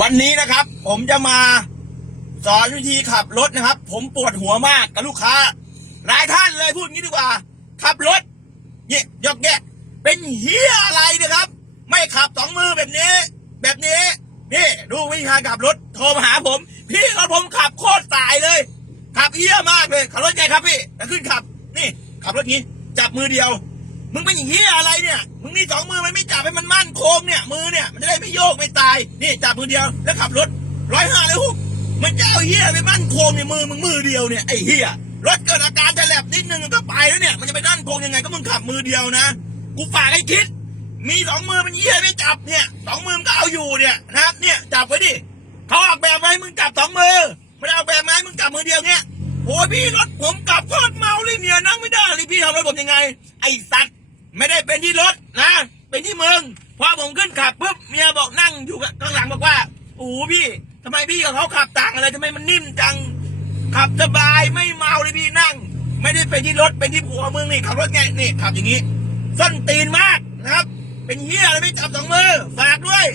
วันนี้นะครับ ผมจะมาสอนวิธีขับรถนะครับ ผมปวดหัวมากกับลูกค้า หลายท่านเลยพูดงี้ดีกว่า ขับรถเนี่ยยกแยกเป็นเฮียอะไรนะครับ ไม่ขับสองมือแบบนี้ แบบนี้นี่ดูวิธีการขับรถโทรมาหาผม พี่รถผมขับโคตรสายเลย ขับเฮียมากเลยขับรถไงครับพี่จะขึ้นขับ นี่ ขับรถงี้ จับมือเดียว มึงเป็นอย่างเฮียอะไรเนี่ย มึงนี่สองมือมันไม่จับให้มันมั่นโคงเนี่ย มือเนี่ยมันจะได้ไม่โยกไม่ตาย นี่จับมือเดียวแล้วขับรถร้อยห้าเลยฮุกมันจะเอาเฮียไปมั่นโคงในมือมึงมือเดียวเนี่ยไอ้เฮียรถเกิดอาการจะแหลบนิดนึงก็ไปแล้วเนี่ยมันจะไปมั่นคงยังไงก็มึงขับมือเดียวนะ กูฝากให้คิด มีสองมือมันเฮียไม่จับเนี่ยสองมือมันก็เอาอยู่เนี่ยนะครับเนี่ยจับไว้ดิเขาออกแบบไว้มึงจับสองมือไม่ได้ออกแบบมาให้มึงจับมือเดียวเนี่ยโอ้ยพี่รถผมกลับโคตรเมาเลยเนี่ยนั่งไม่ได้เลยพี่ทำรถผมยังไง ไอ้สัตว์ ไม่ได้เป็นที่รถนะ เป็นที่มึงพอผมขึ้นขับปุ๊บเมียบอกนั่งอยู่ข้างหลังบอกว่าโอ้โหพี่ทำไมพี่กับเขาขับต่างอะไรทำไมมันนิ่มจัง ขับสบายไม่เมาเลยพี่นั่ง ไม่ได้เป็นที่รถเป็นที่ผัวมึงนี่ขับรถไงนี่ขับอย่างนี้ส้นตีนมากนะครับ เป็นเหี้ยอะไรไม่จับสองมือฝากด้วย